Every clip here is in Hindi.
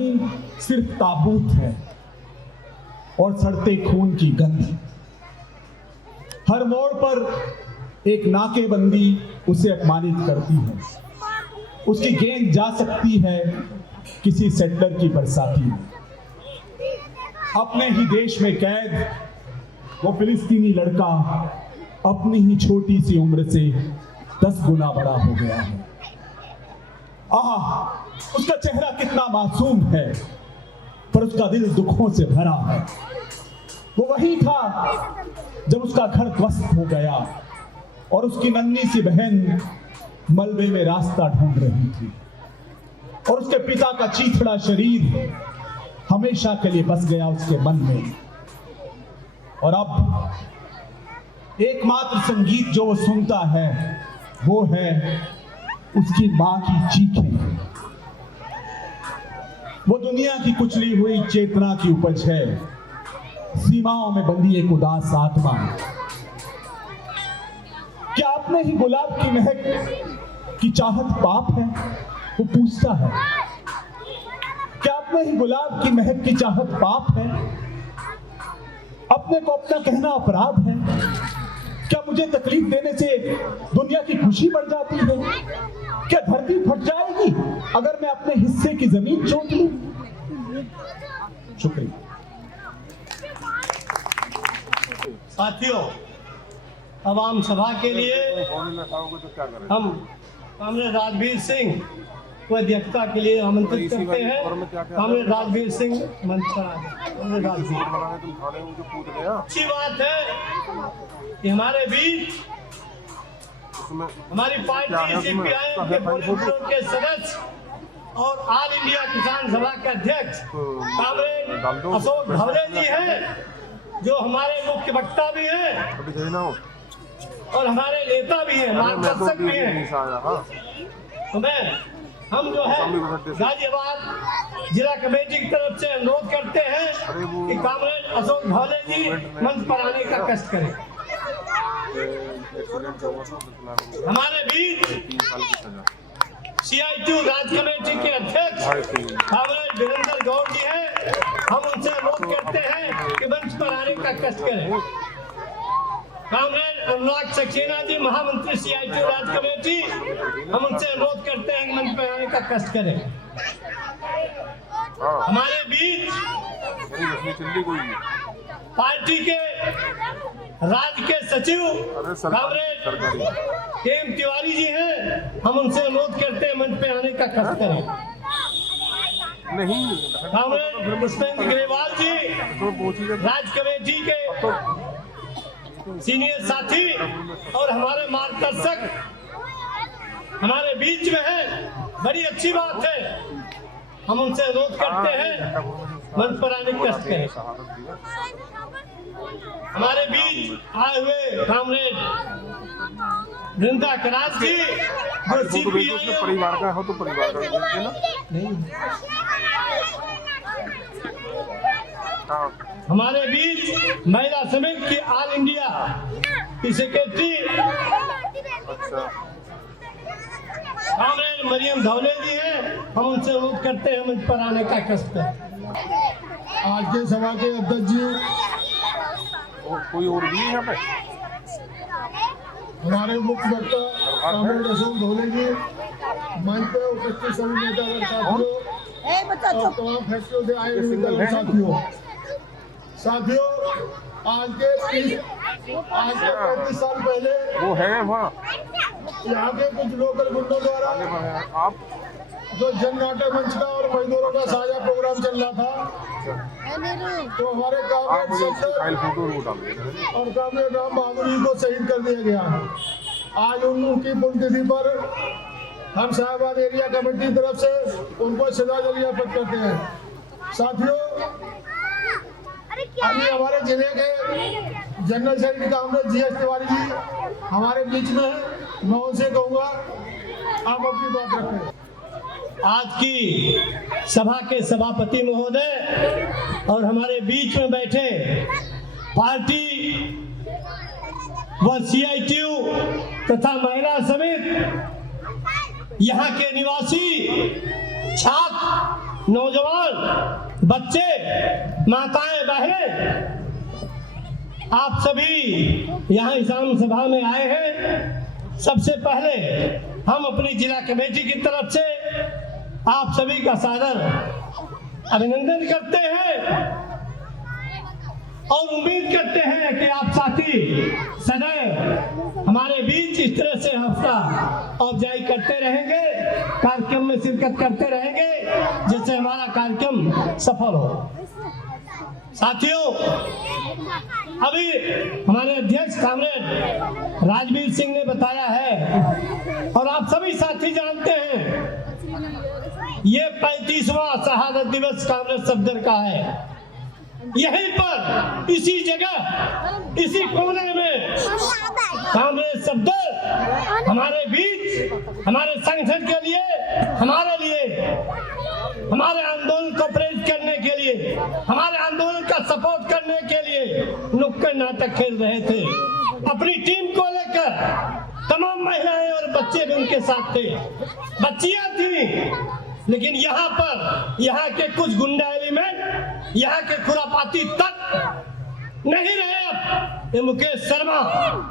नहीं, सिर्फ ताबूत है और सड़ते खून की गंध। हर मोड़ पर एक नाकेबंदी उसे अपमानित करती है। उसकी गेंद जा सकती है किसी सेटलर की बरसाती में। अपने ही देश में कैद वो फिलिस्तीनी लड़का अपनी ही छोटी सी उम्र से 10 गुना बड़ा हो गया है। उसका चेहरा कितना मासूम है, पर उसका दिल दुखों से भरा है। वो वही था जब उसका घर ध्वस्त हो गया और उसकी नन्ही सी बहन मलबे में रास्ता ढूंढ रही थी और उसके पिता का चीथड़ा शरीर हमेशा के लिए बस गया उसके मन में। और अब एकमात्र संगीत जो वो सुनता है वो है उसकी मां की चीखें। वो दुनिया की कुचली हुई चेतना की उपज है, सीमाओं में बंधी एक उदास आत्मा। क्या आपने ही गुलाब की महक की चाहत पाप है? वो पूछता है। क्या आपने ही गुलाब की महक की चाहत पाप है? अपने को अपना कहना अपराध है? क्या मुझे तकलीफ देने से दुनिया की खुशी बढ़ जाती है? क्या धरती फट जाएगी अगर मैं अपने हिस्से की जमीन चोट लूं? शुक्रिया। साथियों, आवाम सभा के लिए हम कामरेड राजवीर सिंह को अध्यक्षता के लिए आमंत्रित करते हैं। कामरेड राजवीर सिंह मंच पर आए। अच्छी बात है कि हमारे बीच हमारी पार्टी सीपीआई के पोलिट ब्यूरो के सदस्य और ऑल इंडिया किसान सभा के अध्यक्ष कामरेड अशोक धवले जी हैं, जो हमारे मुख्य वक्ता भी हैं और हमारे नेता भी हैं, मार्गदर्शक भी हैं। तो हम जो है गाजियाबाद जिला कमेटी की तरफ से अनुरोध करते हैं कि कामरेड अशोक धवले जी मंच पर आने का कष्ट करें। हमारे बीच CITU राज्य कमेटी के अध्यक्ष कामरेड वीरेंद्र गौड़ जी हैं। हम उनसे अनुरोध करते हैं कि मंच पर आने का कष्ट करें। कामरेड अनुराग सक्सेना जी महामंत्री CITU राज्य कमेटी, हम उनसे अनुरोध करते हैं कि मंच पर आने का कष्ट करें। हमारे बीच पार्टी के राज्य के सचिव कामरेड KM तिवारी जी हैं, हम उनसे अनुरोध करते हैं मंच पे आने का कष्ट करें। कामरेड पुष्पेंद्र ग्रेवाल जी राज्य कमेटी के सीनियर साथी और हमारे मार्गदर्शक हमारे बीच में है, बड़ी अच्छी बात है। हम उनसे अनुरोध करते हैं मंच पर आने का कष्ट करें। हमारे बीच आए हुए कामरेड वृंदा कराज जी, जो CPI परिवार का हो तो परिवार का नहीं। हमारे बीच महिला समिति की ऑल इंडिया की सेक्रेटरी कामरेड मरियम धवले जी हैं, हम उनसे अनुरोध करते हैं मंच पर आने का कष्ट करें। आज के सभा के अध्यक्ष जी और कोई और भी है यहाँ पे? हमारे मुख्य वक्ता कामरेड अशोक धवले जी, मंच पे उपस्थित सभी नेता और साथियों और तमाम फैक्ट्रियों से आए हुए साथियों, आज के 35 साल पहले वो है वहाँ यहाँ के कुछ लोकल गुंडों द्वारा आप जो जन नाटक मंच का और मजदूरों का साझा प्रोग्राम चल रहा था, तो हमारे कामरेड और कामरेड राम बहादुर जी को शहीद कर दिया गया। आज उनकी पुण्यतिथि पर हम शाहबाद एरिया कमेटी की तरफ से उनको श्रद्धांजलि अर्पित करते हैं। साथियों, अभी हमारे जिले के general secretary comrade GS Tiwari ji हमारे बीच में है, मैं उनसे कहूँगा आप अपनी बात रखें। आज की सभा के सभापति महोदय और हमारे बीच में बैठे पार्टी व CITU तथा महिला समिति, यहाँ के निवासी छात्र नौजवान, बच्चे, माताएं, बहनें, आप सभी यहाँ इसाम सभा में आए हैं। सबसे पहले हम अपनी जिला कमेटी की तरफ से आप सभी का सादर अभिनंदन करते हैं और उम्मीद करते हैं कि आप साथी सदैव हमारे बीच इस तरह से हौसला अफजाई करते रहेंगे, कार्यक्रम में शिरकत करते रहेंगे, जिससे हमारा कार्यक्रम सफल हो। साथियों, अभी हमारे अध्यक्ष कामरेड राजवीर सिंह ने बताया है और आप सभी साथी जानते हैं, ये 35वां शहादत दिवस कामरेड सफदर का है। यहीं पर इसी जगह, इसी कोने में कामरेड सफदर हमारे बीच, हमारे संगठन के लिए, हमारे लिए, हमारे आंदोलन को प्रेरित करने के लिए, हमारे आंदोलन का सपोर्ट करने के लिए नुक्कड़ नाटक खेल रहे थे। अपनी टीम को लेकर तमाम महिलाएं और बच्चे भी उनके साथ थे, बच्चियां थी। लेकिन यहाँ पर यहाँ के कुछ गुंडा एलिमेंट, यहाँ के खुरापाती तत्व नहीं रहे। अब ये मुकेश शर्मा,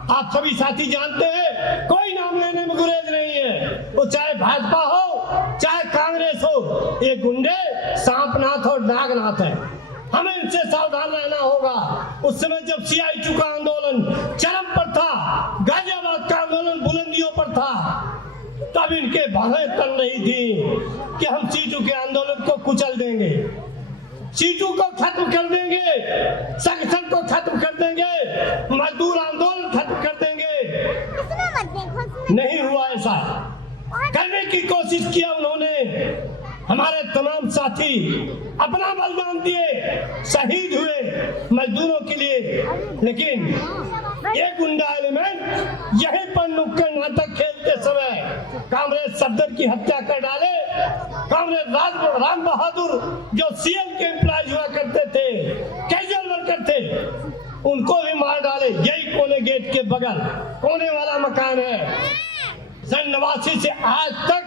आप सभी साथी जानते हैं, कोई नाम लेने में गुरेज नहीं है। वो चाहे भाजपा हो, चाहे कांग्रेस हो, ये गुंडे सांपनाथ और नागनाथ है। हमें इनसे सावधान रहना होगा। उस समय जब CITU का आंदोलन चरम पर था, गाजियाबाद का आंदोलन बुलंदियों पर था, तब इनके बाहें तन रही थी कि हम CITU के आंदोलन को कुचल देंगे, CITU को खत्म कर देंगे, संगठन को खत्म कर देंगे, मजदूर आंदोलन खत्म कर देंगे। नहीं हुआ ऐसा। करने की कोशिश किया उन्होंने। हमारे तमाम साथी अपना बलिदान दिए, शहीद हुए मजदूरों के लिए। लेकिन ये गुंडा एलिमेंट यहीं पर नुक्कड़ नाटक खेलते समय कामरेड सफदर की हत्या कर डाले। कामरेड राम बहादुर जो CM के एम्प्लॉय हुआ करते थे, कैजुअल वर्कर थे, उनको भी मार डाले। यही कोने गेट के बगल कोने वाला मकान है। सन 89 से आज तक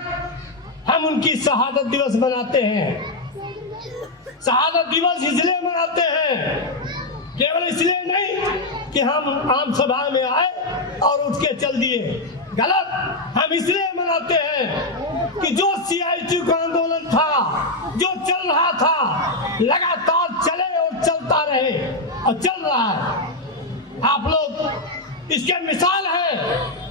हम उनकी शहादत दिवस मनाते हैं। शहादत दिवस इसलिए मनाते हैं, केवल इसलिए नहीं कि हम आम सभा में आए और उठ के चल दिए, गलत। हम इसलिए मनाते हैं कि जो CITU का आंदोलन था, जो चल रहा था, लगातार चले और चलता रहे और चल रहा है। आप लोग इसके मिसाल है।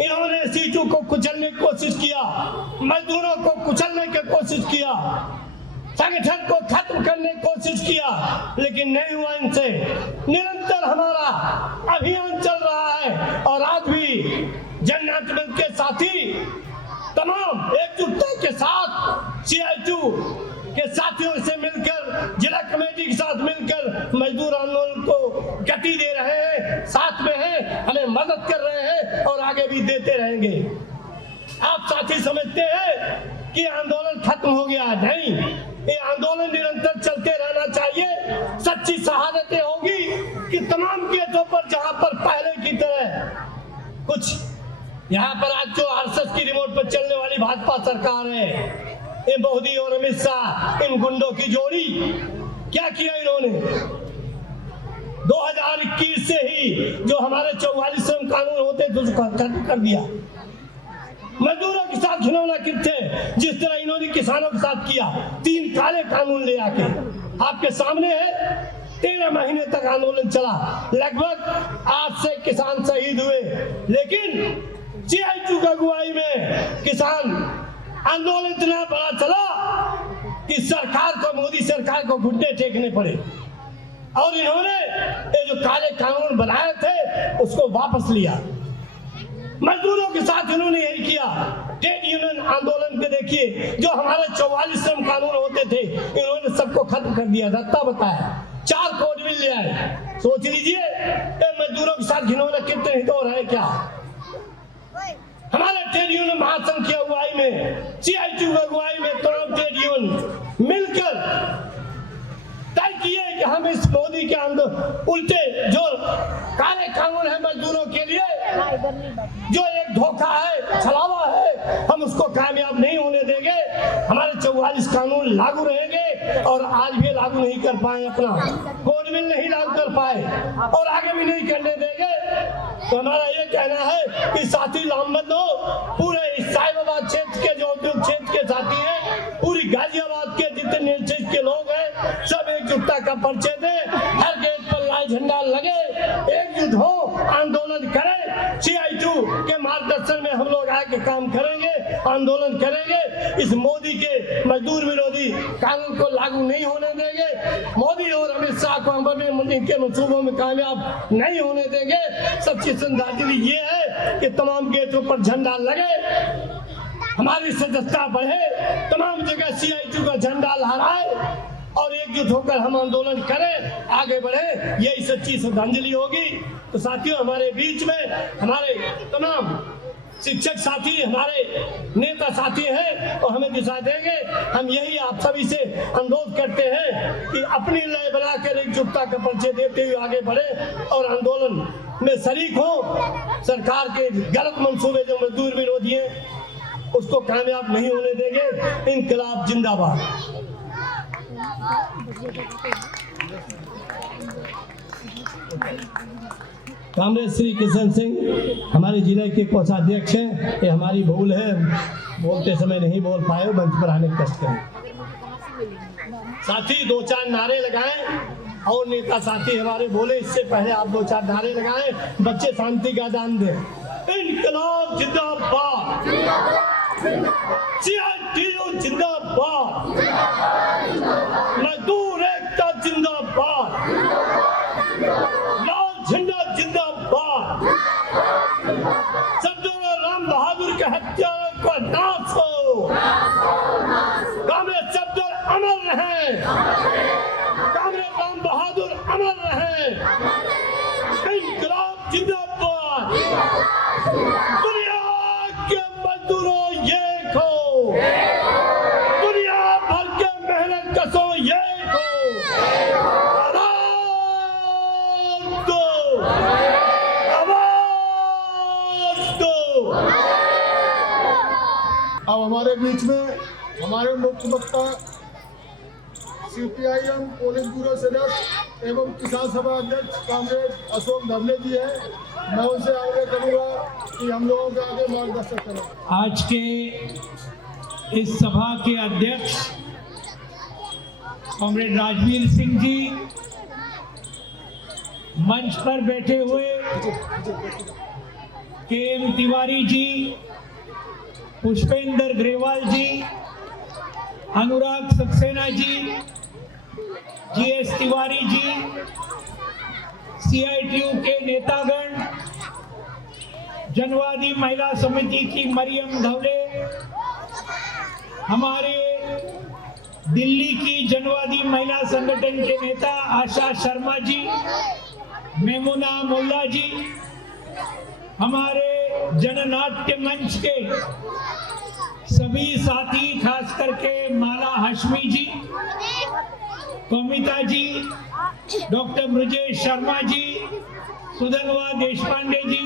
इन्होंने CITU को कुचलने की कोशिश किया, मजदूरों को कुचलने की कोशिश किया, संगठन को खत्म करने की कोशिश किया, लेकिन नहीं हुआ इनसे। निरंतर हमारा अभियान चल रहा है और आज भी जननायक मंच के साथी तमाम एकजुटता के साथ CITU के साथियों से मिलकर, जिला कमेटी के साथ मिलकर मजदूर आंदोलन को गति दे रहे हैं, साथ में हैं, हमें मदद कर रहे हैं और आगे भी देते रहेंगे। आप साथी समझते हैं कि आंदोलन खत्म हो गया? नहीं, ये आंदोलन निरंतर चलते रहना चाहिए। सच्ची शहादतें होगी कि तमाम केसों पर, जहां पर पहले की तरह कुछ यहाँ पर आज जो RSS की रिमोट पर चलने वाली भाजपा सरकार है, ये मोदी और अमित शाह, इन गुंडों की जोड़ी क्या किया इन्होंने? 2021 से ही जो हमारे 44 श्रम कानून होते थे उसको खत्म कर दिया। मजदूरों के साथ घिनौना किए, जिस तरह इन्होंने किसानों के साथ किया। 3 काले कानून ले आके आपके सामने है। 13 महीने तक आंदोलन चला, लगभग 8 से किसान शहीद हुए। लेकिन CITU का अगुवाई में किसान आंदोलन इतना बड़ा चला कि सरकार को, मोदी सरकार को घुटने टेकने पड़े और इन्होंने ये जो काले कानून बनाए थे उसको वापस लिया। मजदूरों के साथ इन्होंने यही किया। ट्रेड यूनियन आंदोलन पे देखिए, जो हमारे 44 श्रम कानून होते थे, इन्होंने सबको खत्म कर दिया। दत्ता बताया 4 कोड बिल ले आए। सोच लीजिए मजदूरों के साथ घिनौना कितने हित हो रहे हैं। क्या हमारे ट्रेड यूनियन महासंघ की अगुवाई में, CITU की अगुवाई में तमाम ट्रेड यूनियन मिलकर तय किए कि हम इस मोदी के उल्टे जो काले कानून है मजदूरों के लिए, जो एक धोखा है, छलावा है, हम उसको कामयाब नहीं होने देंगे। हमारे 44 इस कानून लागू रहेंगे और आज भी लागू नहीं कर पाए, अपना कोड बिल नहीं लागू कर पाए और आगे भी नहीं करने देंगे। तो हमारा ये कहना है कि साथी लामबंद हो, पूरे साहिबाबाद क्षेत्र के जो उद्योग क्षेत्र के साथी हैं, पूरी गाजियाबाद के जितने क्षेत्र के लोग हैं, सब एकजुटता का परिचय दे, हर गेट पर लाल झंडा लगे, एकजुट हो, आंदोलन करें। CI2 के मार्गदर्शन में हम लोग आगे काम करेंगे, आंदोलन करेंगे। इस मोदी के मजदूर विरोधी कानून को लागू नहीं होने देंगे। मोदी और अमित शाह को इनके मंसूबों में कामयाब नहीं होने देंगे। सच्ची श्रद्धांजलि ये है कि तमाम गेटों पर झंडा लगे, हमारी सदस्यता बढ़े, तमाम जगह CI2 का झंडा लहराए और एकजुट होकर हम आंदोलन करें, आगे बढ़े। यही सच्ची श्रद्धांजलि होगी। तो साथियों, हमारे बीच में हमारे तमाम शिक्षक साथी, हमारे नेता साथी हैं और हमें दिशा देंगे। हम यही आप सभी से अनुरोध करते हैं कि अपनी लय बनाकर एकजुटता का परिचय देते हुए आगे बढ़े और आंदोलन में शरीक हो। सरकार के गलत मंसूबे जो मजदूर विरोधी हैं उसको कामयाब नहीं होने देंगे। इनकलाब जिंदाबाद। कामरेड श्री किशन सिंह हमारे जिले के कोषाध्यक्ष हैं। ये हमारी भूल है, बोलते समय नहीं बोल पाए, मंच पर आने कष्ट करें। साथी 2-4 नारे लगाएं और नेता साथी हमारे बोले, इससे पहले आप 2-4 नारे लगाएं। बच्चे शांति का दान दें। इनकलाब जिंदाबाद, CI2 जिंदाबाद, मजदूर एकता जिंदाबाद, लाल झंडा जिंदाबाद। सरदार राम बहादुर के हत्यारों का नाश हो। कांग्रेस सरदार अमर रहे, कांग्रेस राम बहादुर अमर रहे। इनकलाब जिंदाबाद। दुनिया के मजदूरों एक हो, दुनिया भर के मेहनत कशों एक हो। अब हमारे बीच में हमारे मुख्य वक्ता CPIM पोलित ब्यूरो सदस्य एवं किसान सभा अध्यक्ष कामरेड अशोक धवले जी हैं। मैं उनसे आग्रह करूंगा कि हम लोगों के आगे मार्गदर्शन करें। आज के इस सभा के अध्यक्ष कामरेड राजवीर सिंह जी, मंच पर बैठे हुए KM तिवारी जी, पुष्पेंद्र ग्रेवाल जी, अनुराग सक्सेना जी, GS तिवारी जी, CI2 के नेतागण, जनवादी महिला समिति की मरियम धवले, हमारे दिल्ली की जनवादी महिला संगठन के नेता आशा शर्मा जी, मेमुना मोल्ला जी, हमारे जननाट्य मंच के सभी साथी, खास करके माला हाशमी जी, कौमिता जी, डॉक्टर ब्रजेश शर्मा जी, सुधनवा देशपांडे जी,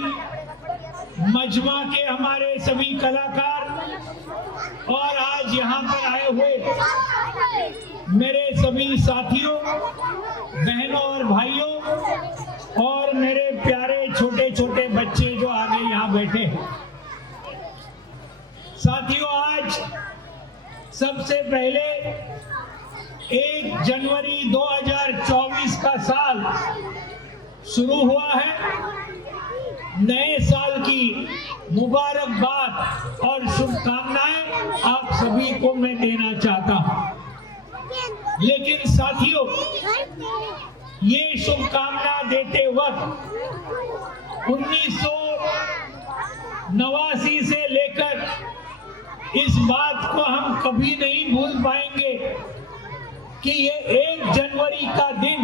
मजमा के हमारे सभी कलाकार और आज यहाँ पर आए हुए मेरे सभी साथियों, बहनों और भाइयों और मेरे प्यारे छोटे छोटे बच्चे जो आगे यहाँ बैठे हैं। साथियों, आज सबसे पहले 1 जनवरी 2024 का साल शुरू हुआ है। नए साल की मुबारकबाद और शुभकामनाएं आप सभी को मैं देना चाहता हूं। लेकिन साथियों, ये शुभकामना देते वक्त 1989 से लेकर इस बात को हम कभी नहीं भूल पाएंगे कि ये 1 जनवरी का दिन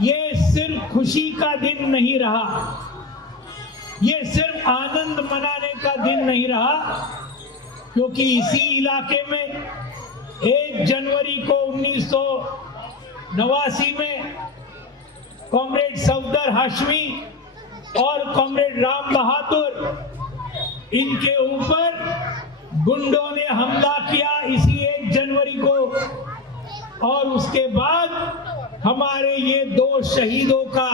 ये सिर्फ खुशी का दिन नहीं रहा, ये सिर्फ आनंद मनाने का दिन नहीं रहा, क्योंकि इसी इलाके में 1 जनवरी को 1989 में कॉमरेड सफदर हाशमी और कॉमरेड राम बहादुर, इनके ऊपर गुंडों ने हमला किया इसी 1 जनवरी को, और उसके बाद हमारे ये 2 शहीदों का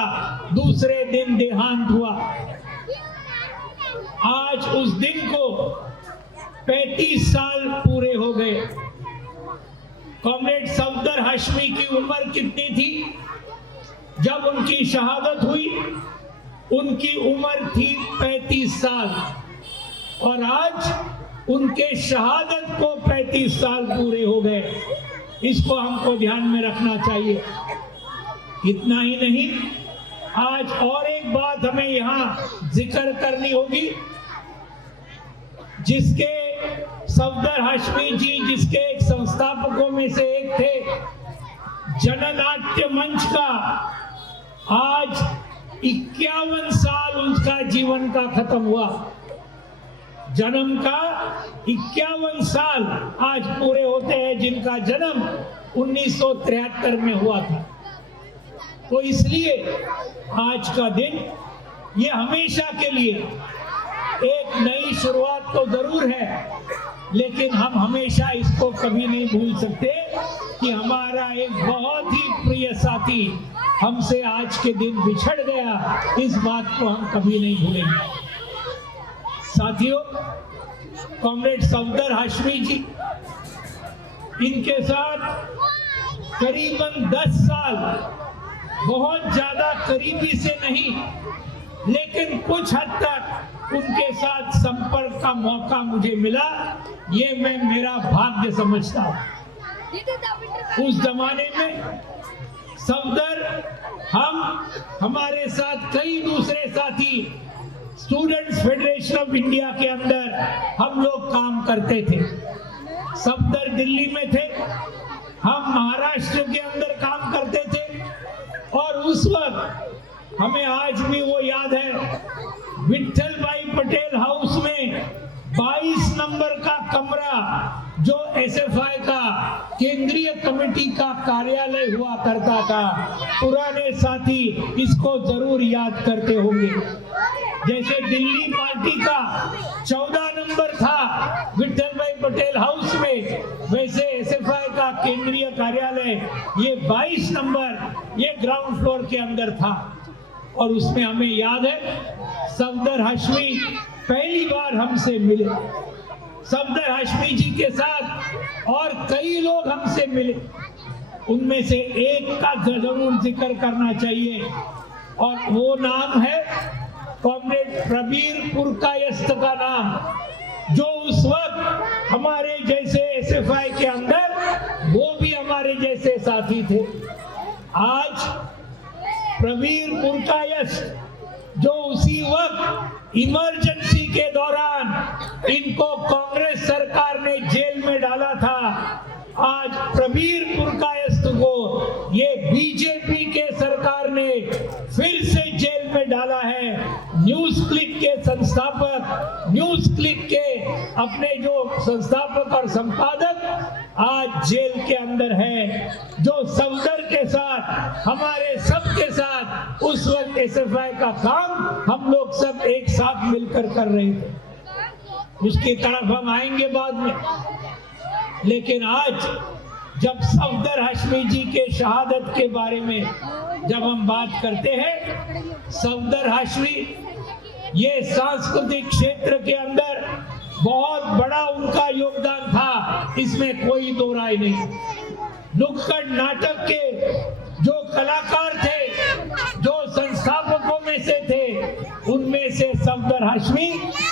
दूसरे दिन देहांत हुआ। आज उस दिन को 35 साल पूरे हो गए। कॉमरेड सफदर हाशमी की उम्र कितनी थी जब उनकी शहादत हुई? उनकी उम्र थी 35 साल, और आज उनके शहादत को 35 साल पूरे हो गए। इसको हमको ध्यान में रखना चाहिए। इतना ही नहीं, आज और एक बात हमें यहाँ जिक्र करनी होगी, जिसके सफदर हाशमी जी, जिसके एक संस्थापकों में से एक थे, जननाट्य मंच का आज 51 साल उनका जीवन का खत्म हुआ। जन्म का 51 साल आज पूरे होते हैं, जिनका जन्म 1973 में हुआ था। तो इसलिए आज का दिन ये हमेशा के लिए एक नई शुरुआत तो जरूर है, लेकिन हम हमेशा इसको कभी नहीं भूल सकते कि हमारा एक बहुत ही प्रिय साथी हमसे आज के दिन बिछड़ गया। इस बात को हम कभी नहीं भूलेंगे। साथियों, कॉमरेड सफदर हाशमी जी, इनके साथ करीबन 10 साल, बहुत ज्यादा करीबी से नहीं, लेकिन कुछ हद तक उनके साथ संपर्क का मौका मुझे मिला। ये मैं मेरा भाग्य समझता हूँ। उस जमाने में सफदर, हमारे साथ कई दूसरे साथी स्टूडेंट्स फेडरेशन ऑफ इंडिया के अंदर हम लोग काम करते थे। सफदर दिल्ली में थे, हम महाराष्ट्र के अंदर काम करते थे, और उस वक्त हमें आज भी वो याद है, विठल भाई पटेल हाउस में 22 नंबर का कमरा, जो एसएफआई का केंद्रीय कमेटी का कार्यालय हुआ करता था। पुराने साथी इसको जरूर याद करते होंगे। जैसे दिल्ली पार्टी का 14 नंबर था विठल भाई पटेल हाउस में, वैसे एसएफआई का केंद्रीय कार्यालय ये 22 नंबर ये ग्राउंड फ्लोर के अंदर था। और उसमें हमें याद है, सफदर हाशमी पहली बार हमसे मिले। सफदर हाशमी जी के साथ और कई लोग हमसे मिले। उनमें से एक का जरूर जिक्र करना चाहिए, और वो नाम है कॉमरेड प्रबीर पुरकायस्थ का नाम, जो उस वक्त हमारे जैसे एसएफआई के अंदर वो भी हमारे जैसे साथी थे। आज प्रबीर पुरकायस्थ, जो उसी वक्त इमरजेंसी के दौरान इनको कांग्रेस सरकार ने जेल में डाला था, आज प्रबीर पुरकायस्थ को ये बीजेपी के सरकार ने फिर से जेल में डाला है। न्यूज क्लिक के संस्थापक, न्यूज क्लिक के अपने जो संस्थापक और संपादक आज जेल के अंदर है, जो सफदर के साथ, हमारे सब के साथ उस वक्त एसएफआई का काम हम लोग सब एक साथ मिलकर कर रहे थे। उसकी तरफ हम आएंगे बाद में, लेकिन आज जब सफदर हाशमी जी के शहादत के बारे में जब हम बात करते हैं, सफदर हाशमी ये सांस्कृतिक क्षेत्र के अंदर बहुत बड़ा उनका योगदान था, इसमें कोई दो राय नहीं। नुक्कड़ नाटक के जो कलाकार थे, जो संस्थापकों में से थे, उनमें से सफदर हाशमी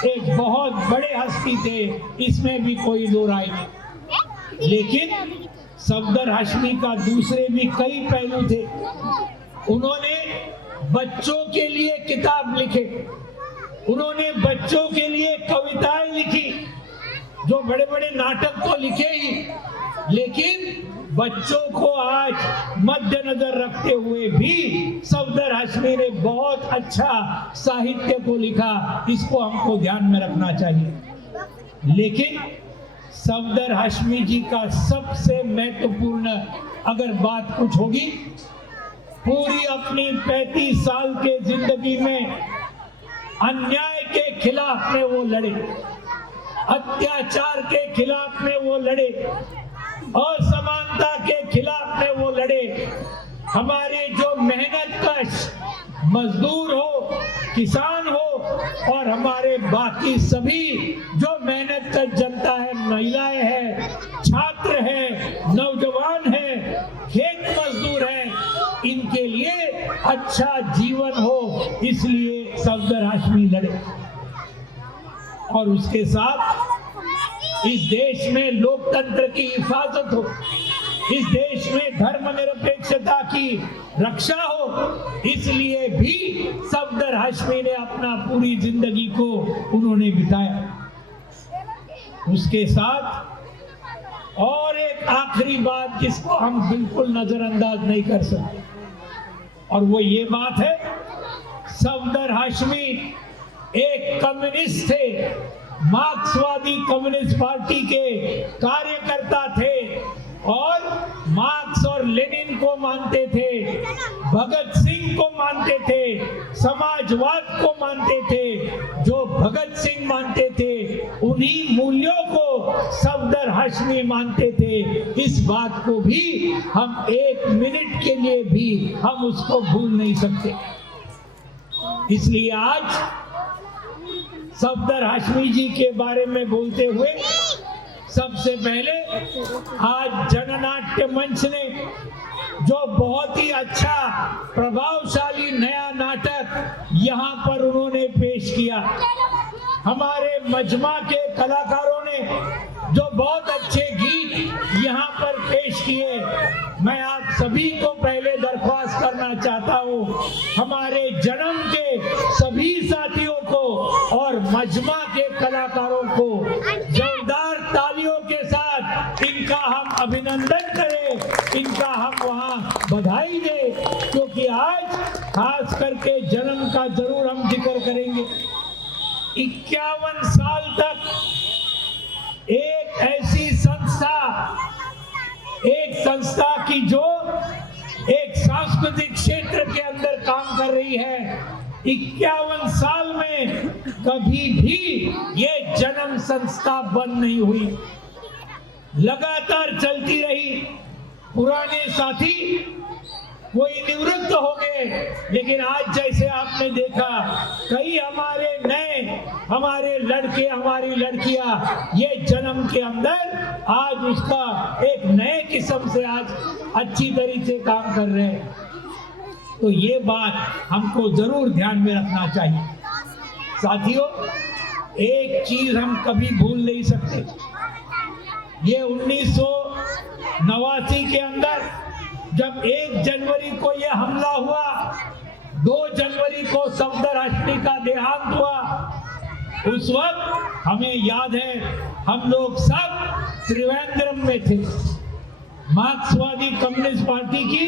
एक बहुत बड़े हस्ती थे, इसमें भी कोई दो राय नहीं। लेकिन सफदर हाशमी का दूसरे भी कई पहलू थे। उन्होंने बच्चों के लिए किताब लिखे, उन्होंने बच्चों के लिए कविताएं लिखी, जो बड़े बड़े नाटक तो लिखे ही, लेकिन बच्चों को आज मद्देनजर रखते हुए भी सफदर हाशमी ने बहुत अच्छा साहित्य को लिखा। इसको हमको ध्यान में रखना चाहिए। लेकिन सफदर हाशमी जी का सबसे महत्वपूर्ण अगर बात कुछ होगी, पूरी अपनी 35 साल के जिंदगी में अन्याय के खिलाफ में वो लड़े। अत्याचार के खिलाफ में वो लड़े, असमानता के खिलाफ में वो लड़े। हमारे जो मेहनत कश मजदूर हो, किसान हो और हमारे बाकी सभी जो मेहनत कश जनता है, महिलाएं हैं, छात्र हैं, नौजवान हैं, खेत मजदूर हैं, इनके लिए अच्छा जीवन हो, इसलिए सफदर हाशमी लड़े। और उसके साथ इस देश में लोकतंत्र की हिफाजत हो, इस देश में धर्मनिरपेक्षता की रक्षा हो, इसलिए भी सफदर हाशमी ने अपना पूरी जिंदगी को उन्होंने बिताया। उसके साथ और एक आखिरी बात जिसको हम बिल्कुल नजरअंदाज नहीं कर सकते, और वो ये बात है, सफदर हाशमी एक कम्युनिस्ट थे, मार्क्सवादी कम्युनिस्ट पार्टी के कार्यकर्ता थे और मार्क्स और लेनिन को मानते थे, भगत सिंह को मानते थे, समाजवाद को मानते थे। जो भगत सिंह मानते थे, उन्हीं मूल्यों को सफदर हाशमी मानते थे। इस बात को भी हम एक मिनट के लिए भी हम उसको भूल नहीं सकते। इसलिए आज सफदर हाशमी जी के बारे में बोलते हुए सबसे पहले आज जननाट्य मंच ने जो बहुत ही अच्छा प्रभावशाली नया नाटक यहाँ पर उन्होंने पेश किया, हमारे मजमा के कलाकारों ने जो बहुत अच्छे गीत यहाँ पर पेश किए, मैं आप सभी को पहले दरख्वास्त करना चाहता हूँ, हमारे जन्म के सभी साथियों को और मजमा के कलाकारों को जोरदार तालियों के साथ इनका हम अभिनंदन करें, इनका हम वहाँ बधाई दें, क्योंकि आज खास करके जन्म का जरूर हम जिक्र करेंगे। 51 साल तक एक ऐसी संस्था की जो एक सांस्कृतिक क्षेत्र के अंदर काम कर रही है, 51 साल में कभी भी ये जन्म संस्था बंद नहीं हुई, लगातार चलती रही। पुराने साथी कोई निवृत्त हो गए, लेकिन आज जैसे आपने देखा कई हमारे नए, हमारे लड़के, हमारी लड़कियां ये जन्म के अंदर आज उसका एक नए किस्म से आज अच्छी तरीके से काम कर रहे हैं। तो ये बात हमको जरूर ध्यान में रखना चाहिए। साथियों, एक चीज हम कभी भूल नहीं सकते, ये 1989 के अंदर जब 1 जनवरी को ये हमला हुआ, 2 जनवरी को सफदर हाशमी का देहांत हुआ, उस वक्त हमें याद है हम लोग सब त्रिवेंद्रम में थे। मार्क्सवादी कम्युनिस्ट पार्टी की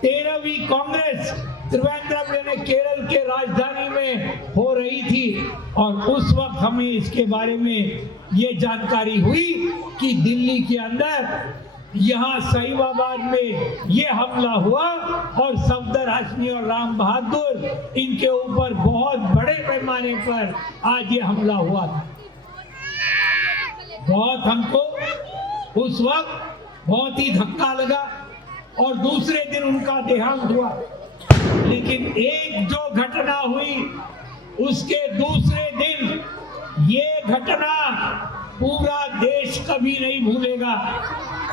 13वीं कांग्रेस त्रिवेंद्रम यानी केरल के राजधानी में हो रही थी, और उस वक्त हमें इसके बारे में ये जानकारी हुई कि दिल्ली के अंदर यहाँ सईबाबाद में ये हमला हुआ और सफदर हाशमी और राम बहादुर इनके ऊपर बहुत बड़े पैमाने पर आज ये हमला हुआ था। बहुत हमको उस वक्त बहुत ही धक्का लगा और दूसरे दिन उनका देहांत हुआ, लेकिन एक जो घटना हुई उसके दूसरे दिन ये घटना पूरा देश कभी नहीं भूलेगा।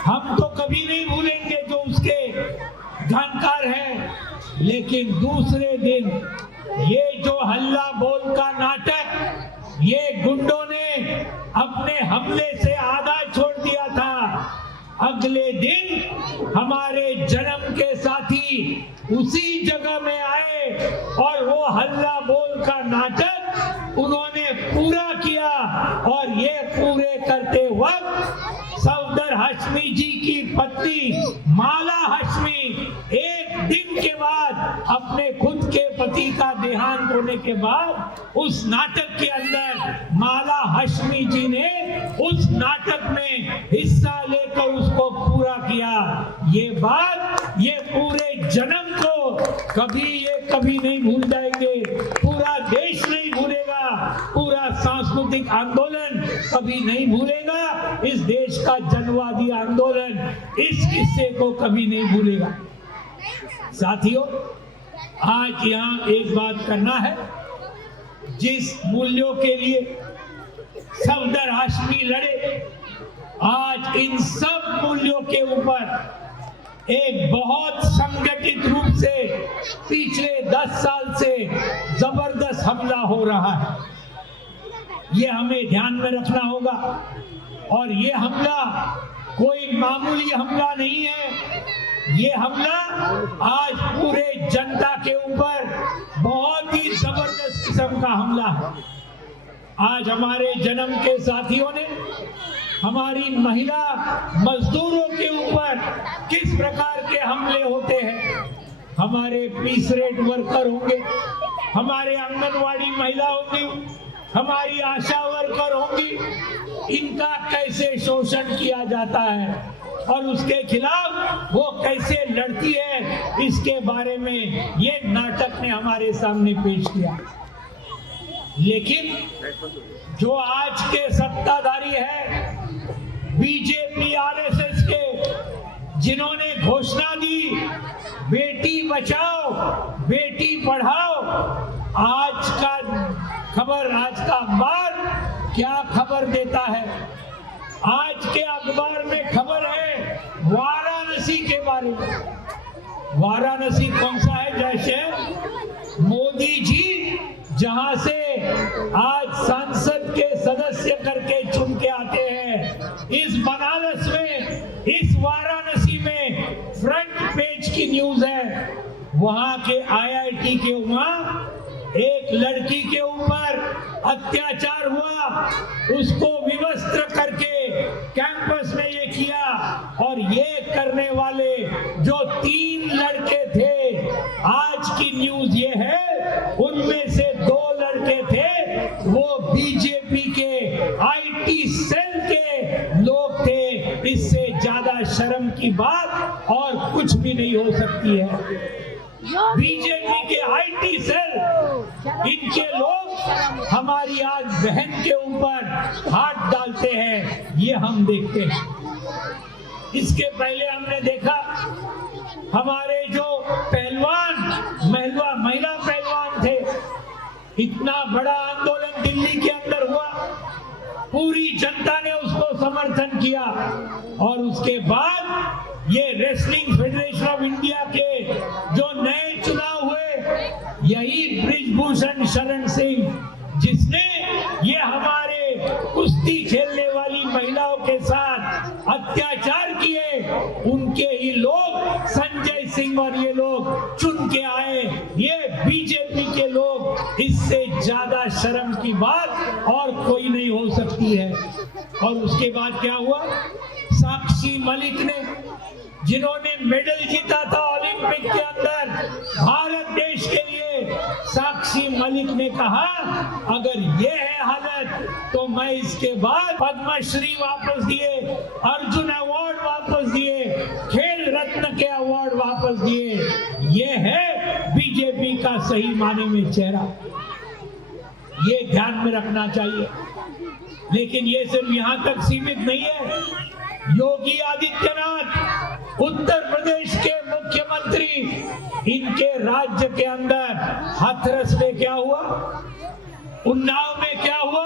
हम तो कभी नहीं भूलेंगे जो उसके जानकार हैं, लेकिन दूसरे दिन ये जो हल्ला बोल का नाटक ये गुंडों ने अपने हमले से आधा छोड़ दिया था, अगले दिन हमारे जन्म के साथी उसी जगह में आए और वो हल्ला बोल का नाटक उन्होंने पूरा किया, और ये पूरे करते वक्त सफदर हाशमी जी की पत्नी माला हाशमी एक दिन के बाद अपने खुद के पति का देहांत होने के बाद उस नाटक के अंदर माला हाशमी जी ने उस नाटक में हिस्सा लेकर उसको पूरा किया। ये बात ये पूरे जन्म को कभी नहीं भूल जाएंगे, पूरा देश नहीं भूलेगा, पूरा सांस्कृतिक आंदोलन कभी नहीं भूलेगा, इस देश का जनवादी आंदोलन इस किस्से को कभी नहीं भूलेगा। साथियों, आज यहाँ एक बात करना है, जिस मूल्यों के लिए सफदर हाशमी लड़े, आज इन सब मूल्यों के ऊपर एक बहुत संगठित रूप से पिछले 10 साल से जबरदस्त हमला हो रहा है। ये हमें ध्यान में रखना होगा। और ये हमला कोई मामूली हमला नहीं है। ये हमला आज पूरे जनता के ऊपर बहुत ही जबरदस्त किस्म का हमला है। आज हमारे जन्म के साथियों ने हमारी महिला मजदूरों के ऊपर किस प्रकार के हमले होते हैं, हमारे पीस रेट वर्कर होंगे, हमारे आंगनवाड़ी महिला होंगी, हमारी आशा वर्कर होंगी, इनका कैसे शोषण किया जाता है और उसके खिलाफ वो कैसे लड़ती है, इसके बारे में ये नाटक ने हमारे सामने पेश किया। लेकिन जो आज के सत्ताधारी है, बीजेपी आरएसएस के, जिन्होंने घोषणा दी बेटी बचाओ बेटी पढ़ाओ, आज का खबर, आज का अखबार क्या खबर देता है? आज के अखबार में खबर है वाराणसी के बारे में। वाराणसी कौन सा है? जैसे मोदी जी जहां से आज सांसद के सदस्य करके चुन के आते हैं, इस बनारस में, इस वाराणसी में फ्रंट पेज की न्यूज है, वहां के आईआईटी के वहां एक लड़की के ऊपर अत्याचार हुआ, उसको विवस्त्र करके कैंपस में ये किया, और ये करने वाले जो 3 लड़के थे, आज की न्यूज ये है उनमें से 2 लड़के थे वो बीजेपी के आईटी सेल के लोग थे। इससे ज्यादा शर्म की बात और कुछ भी नहीं हो सकती है। बीजेपी के आईटी सेल, इनके लोग हमारी आज बहन के ऊपर हाथ डालते हैं, ये हम देखते हैं। इसके पहले हमने देखा हमारे जो पहलवान, महिला पहलवान थे, इतना बड़ा आंदोलन दिल्ली के अंदर हुआ, पूरी जनता ने उसको समर्थन किया, और उसके बाद ये रेसलिंग फेडरेशन ऑफ इंडिया के जो नए चुनाव हुए, यही ब्रिजभूषण शरण सिंह, जिसने ये हमारे कुश्ती खेलने वाली महिलाओं के साथ अत्याचार किए, उनके ही लोग संजय सिंह और ये लोग चुन के आए, ये बीजेपी के लोग। इससे ज्यादा शर्म की बात और कोई नहीं हो सकती है। और उसके बाद क्या हुआ? साक्षी मलिक ने, जिन्होंने मेडल जीता था ओलंपिक के अंदर भारत देश के लिए, साक्षी मलिक ने कहा अगर ये है हालत तो मैं इसके बाद पद्मश्री वापस दिए, अर्जुन अवार्ड वापस दिए, खेल रत्न के अवार्ड वापस दिए। ये है बीजेपी का सही माने में चेहरा, ये ध्यान में रखना चाहिए। लेकिन ये सिर्फ यहाँ तक सीमित नहीं है। योगी आदित्यनाथ उत्तर प्रदेश के मुख्यमंत्री, इनके राज्य के अंदर हाथरस में क्या हुआ, उन्नाव में क्या हुआ,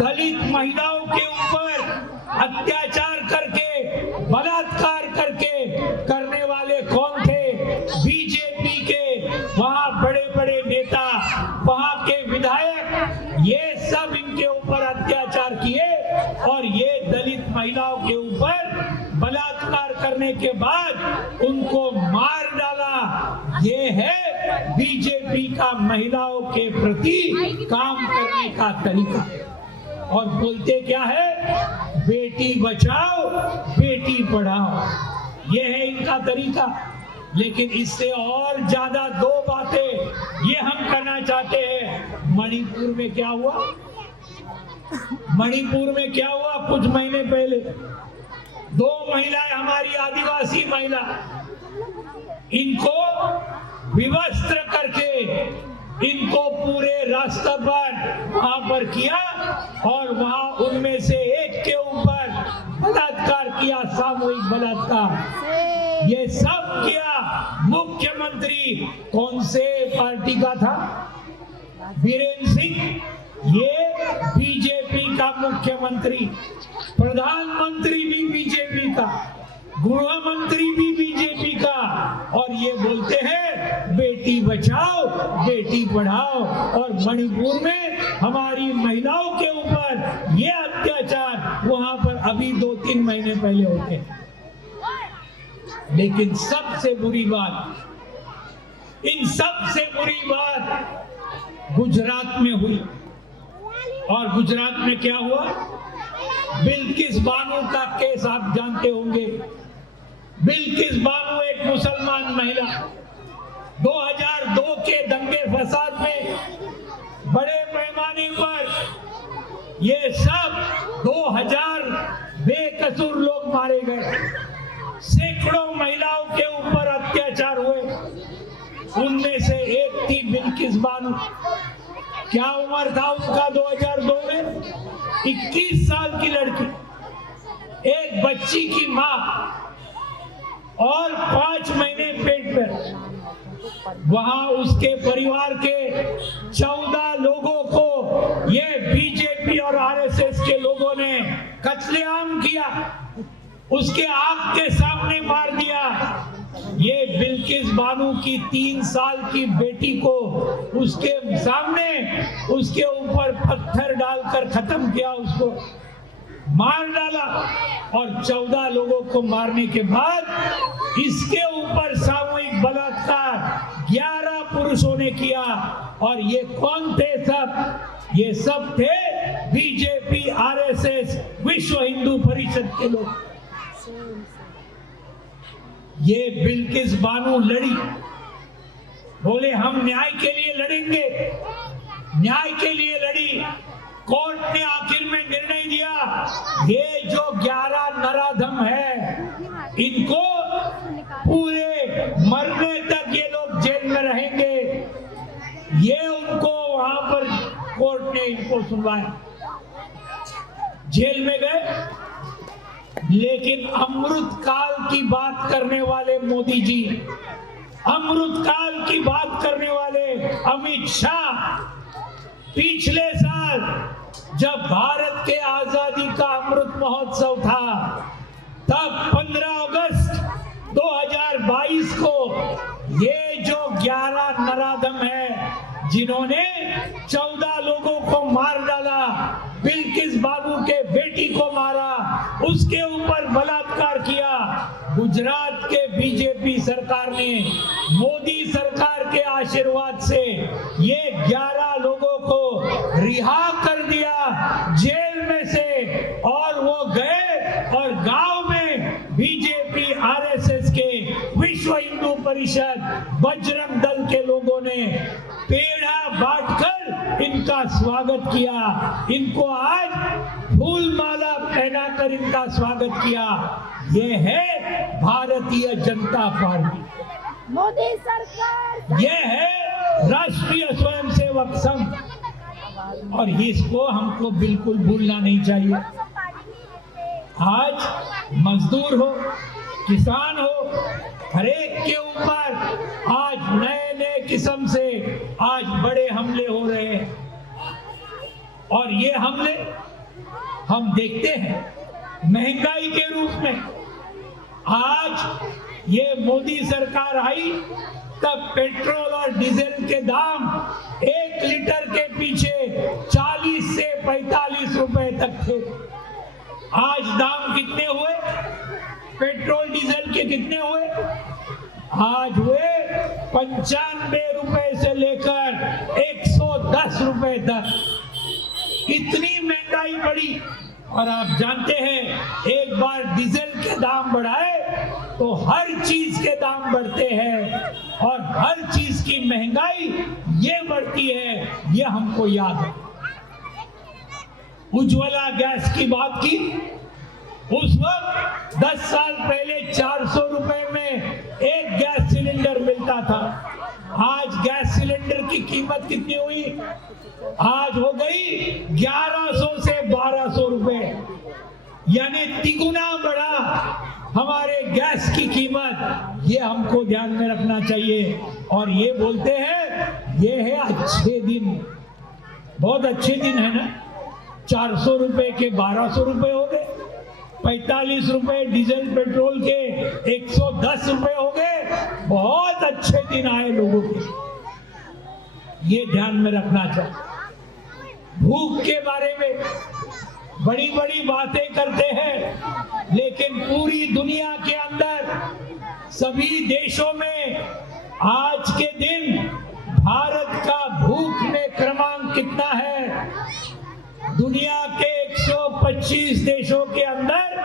दलित महिलाओं के ऊपर अत्याचार करके, बलात्कार करके करने वाले कौन थे? बीजेपी के वहां बड़े बड़े नेता, वहां के विधायक, ये सब इनके ऊपर अत्याचार किए, और ये दलित महिलाओं के ऊपर बलात्कार करने के बाद उनको मार डाला। ये है बीजेपी का महिलाओं के प्रति काम करने का तरीका। और बोलते क्या है? बेटी बचाओ बेटी पढ़ाओ, ये है इनका तरीका। लेकिन इससे और ज्यादा 2 बातें ये हम करना चाहते हैं। मणिपुर में क्या हुआ? मणिपुर में क्या हुआ? कुछ महीने पहले 2 महिलाएं, हमारी आदिवासी महिला, इनको विवस्त्र करके इनको पूरे रास्ते पर वहां पर किया, और वहां उनमें से एक के ऊपर बलात्कार किया, सामूहिक बलात्कार। ये सब किया मुख्यमंत्री कौन से पार्टी का था? बीरेन्द्र सिंह। ये बीजेपी का मुख्यमंत्री, प्रधानमंत्री भी बीजेपी का, गृह मंत्री भी बीजेपी का, और ये बोलते हैं बेटी बचाओ बेटी पढ़ाओ। और मणिपुर में हमारी महिलाओं के ऊपर ये अत्याचार वहां पर अभी 2-3 महीने पहले होते हैं। लेकिन सबसे बुरी बात, इन सबसे बुरी बात गुजरात में हुई। और गुजरात में क्या हुआ? बिल्किस बानो का केस आप जानते होंगे। बिल्किस बानो एक मुसलमान महिला, 2002 के दंगे फसाद में बड़े पैमाने पर ये सब 2000 बेकसूर लोग मारे गए, सैकड़ों महिलाओं के ऊपर अत्याचार हुए। उनमें से एक थी बिल्किस बानो। क्या उम्र था उनका 2002 में? 21 साल की लड़की, एक बच्ची की मां और 5 महीने पेट पर। वहां उसके परिवार के 14 लोगों को ये बीजेपी और आरएसएस के लोगों ने कत्लेआम किया, उसके आंख के सामने मार दिया। ये बिल्किस बानो की 3 साल की बेटी को उसके सामने उसके ऊपर पत्थर डालकर खत्म किया, उसको मार डाला। और 14 लोगों को मारने के बाद इसके ऊपर सामूहिक बलात्कार 11 पुरुषों ने किया। और ये कौन थे सब? ये सब थे बीजेपी, आरएसएस, विश्व हिंदू परिषद के लोग। ये बिल्किस बानो लड़ी, बोले हम न्याय के लिए लड़ेंगे, न्याय के लिए लड़ी। कोर्ट ने आखिर में निर्णय दिया, ये जो 11 नराधम है इनको पूरे मरने तक ये लोग जेल में रहेंगे। ये उनको वहां पर कोर्ट ने इनको सुनवाया, जेल में गए। लेकिन अमृत काल की बात करने वाले मोदी जी, अमृत काल की बात करने वाले अमित शाह, पिछले साल जब भारत के आजादी का अमृत महोत्सव था, तब 15 अगस्त 2022 को ये जो 11 नराधम है जिन्होंने 14 लोगों को मार डाला, बिल्किस बानो के बेटी को मारा, उसके ऊपर बलात्कार किया, गुजरात के बीजेपी सरकार ने मोदी सरकार के आशीर्वाद से ये 11 लोगों को रिहा कर दिया जेल में से। और वो गए और गांव में बीजेपी, आरएसएस के, विश्व हिंदू परिषद, बजरंग दल के लोगों ने पेड़ा बांटकर इनका स्वागत किया। इनको आज फूल माला पहनाकर इनका स्वागत किया। ये है भारतीय जनता पार्टी, मोदी सरकार, ये है राष्ट्रीय स्वयंसेवक संघ। और इसको हमको बिल्कुल भूलना नहीं चाहिए। आज मजदूर हो, किसान हो, हर एक के ऊपर आज नए नए किस्म से आज बड़े हमले हो रहे हैं। और ये हमले हम देखते हैं महंगाई के रूप में। आज ये मोदी सरकार आई तब पेट्रोल और डीजल के दाम 1 लीटर के पीछे 40 से 45 रुपए तक थे। आज दाम कितने हुए? पेट्रोल डीजल के कितने हुए? आज हुए 95 रुपए से लेकर 110 रुपए तक। इतनी महंगाई बढ़ी। और आप जानते हैं एक बार डीजल के दाम बढ़ाए तो हर चीज के दाम बढ़ते हैं और हर चीज की महंगाई ये बढ़ती है, ये हमको याद है। उज्ज्वला गैस की बात की, उस वक्त 10 साल पहले 400 रुपए में एक गैस सिलेंडर मिलता था। आज गैस सिलेंडर की कीमत कितनी हुई? आज हो गई 1100 से 1200 रुपए, यानी तिगुना बढ़ा हमारे गैस की कीमत। ये हमको ध्यान में रखना चाहिए। और ये बोलते हैं ये है अच्छे दिन, बहुत अच्छे दिन है ना। 400 रुपए के 1200 रुपए हो गए, 45 रुपए डीजल पेट्रोल के 110 रुपए हो गए। बहुत अच्छे दिन आए लोगों के, ये ध्यान में रखना चाहिए। भूख के बारे में बड़ी बड़ी बातें करते हैं, लेकिन पूरी दुनिया के अंदर सभी देशों में आज के दिन भारत का भूख में क्रमांक कितना है? दुनिया के 125 देशों के अंदर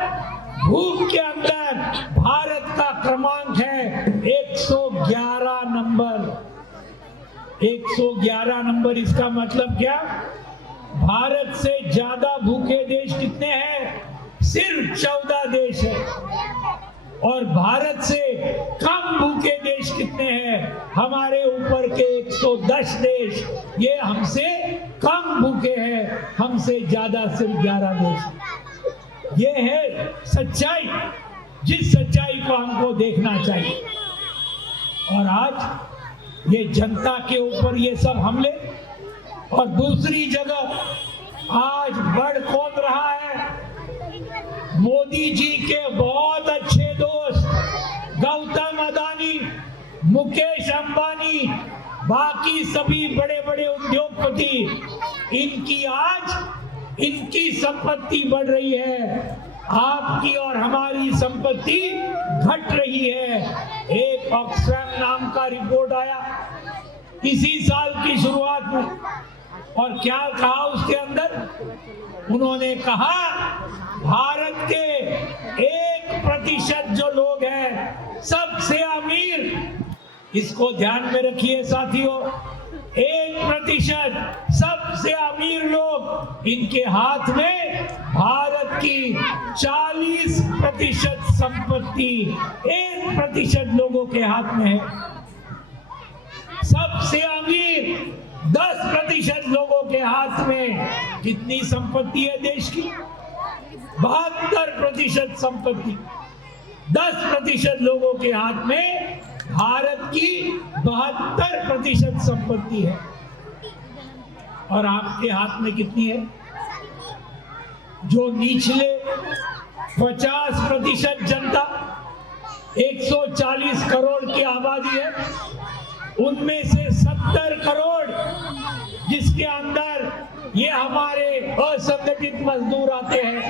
भूख के अंदर भारत का क्रमांक है 111 नंबर। 111 नंबर। इसका मतलब क्या? भारत से ज्यादा भूखे देश कितने हैं? सिर्फ 14 देश है। और भारत से कम भूखे देश कितने हैं? हमारे ऊपर के 110 देश, ये हमसे कम भूखे हैं, हमसे ज्यादा सिर्फ 11 देश। ये है सच्चाई, जिस सच्चाई को हमको देखना चाहिए। और आज ये जनता के ऊपर ये सब हमले, और दूसरी जगह आज बढ़ कौन रहा है? मोदी जी के बहुत अच्छे दोस्त गौतम अदानी, मुकेश अंबानी, बाकी सभी बड़े बड़े उद्योगपति, इनकी संपत्ति बढ़ रही है, आपकी और हमारी संपत्ति घट रही है। एक ऑक्सफैम नाम का रिपोर्ट आया इसी साल की शुरुआत में, और क्या कहा उसके अंदर? उन्होंने कहा भारत के 1% जो लोग हैं सबसे अमीर, इसको ध्यान में रखिए साथियों, 1% सबसे अमीर लोग, इनके हाथ में भारत की 40% संपत्ति 1% लोगों के हाथ में है। सबसे अमीर 10% लोगों के हाथ में कितनी संपत्ति है देश की? 72% संपत्ति 10% लोगों के हाथ में भारत की 72% संपत्ति है। और आपके हाथ में कितनी है? जो निचले 50% जनता, 140 करोड़ की आबादी है, उनमें से 70 करोड़ जिसके अंदर ये हमारे असंगठित मजदूर आते हैं,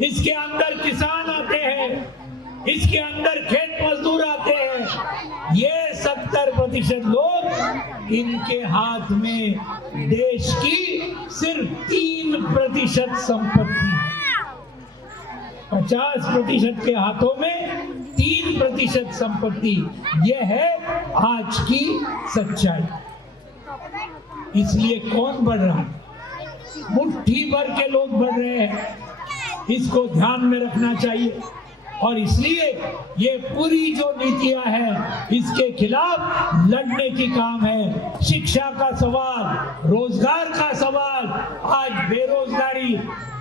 इसके अंदर किसान आते हैं, इसके अंदर खेत मजदूर आते हैं, ये 70% लोग, इनके हाथ में देश की सिर्फ 3% संपत्ति, 50% के हाथों में 3% संपत्ति। यह है आज की सच्चाई। इसलिए कौन बढ़ रहा है? मुट्ठी भर के लोग बढ़ रहे हैं, इसको ध्यान में रखना चाहिए। और इसलिए ये पूरी जो नीतियां हैं, इसके खिलाफ लड़ने की काम है। शिक्षा का सवाल, रोजगार का सवाल, आज बेरोजगारी,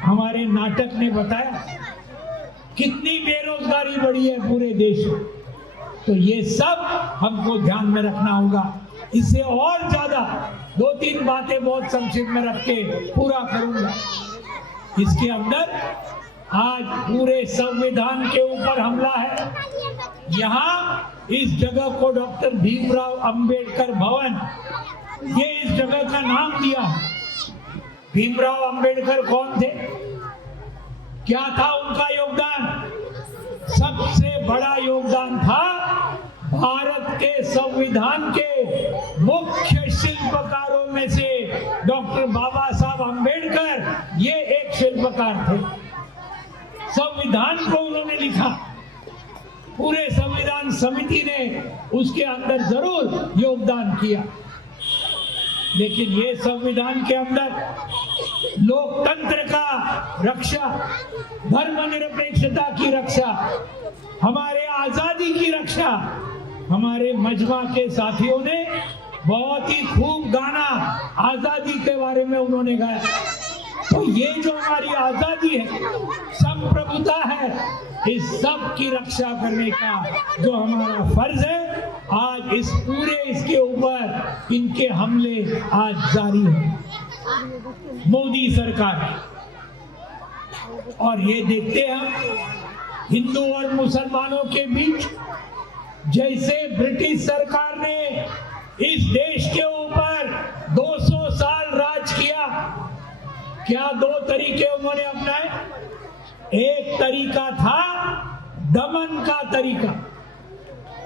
हमारे नाटक ने बताया कितनी बेरोजगारी बढ़ी है पूरे देश में। तो ये सब हमको ध्यान में रखना होगा। इससे और ज्यादा 2-3 बातें बहुत संक्षिप्त में रख के पूरा करूंगा। इसके अंदर आज पूरे संविधान के ऊपर हमला है। यहाँ इस जगह को डॉक्टर भीमराव अंबेडकर भवन, ये इस जगह का नाम दिया है। भीमराव अंबेडकर कौन थे? क्या था उनका योगदान? सबसे बड़ा योगदान था भारत के संविधान के मुख्य शिल्पकारों में से डॉक्टर बाबा साहब अंबेडकर, ये एक शिल्पकार थे। संविधान को उन्होंने लिखा, पूरे संविधान समिति ने उसके अंदर जरूर योगदान किया, लेकिन ये संविधान के अंदर लोकतंत्र का रक्षा, धर्मनिरपेक्षता की रक्षा, हमारे आजादी की रक्षा, हमारे मजमा के साथियों ने बहुत ही खूब गाना आजादी के बारे में उन्होंने गाया। तो ये जो हमारी आजादी है, संप्रभुता है, इस सब की रक्षा करने का जो हमारा फर्ज है, आज इस पूरे इसके ऊपर इनके हमले आज जारी है मोदी सरकार। और ये देखते हैं हिंदू और मुसलमानों के बीच जैसे ब्रिटिश सरकार ने इस देश के ऊपर 200 साल राज किया, क्या दो तरीके उन्होंने अपनाए। एक तरीका था दमन का तरीका।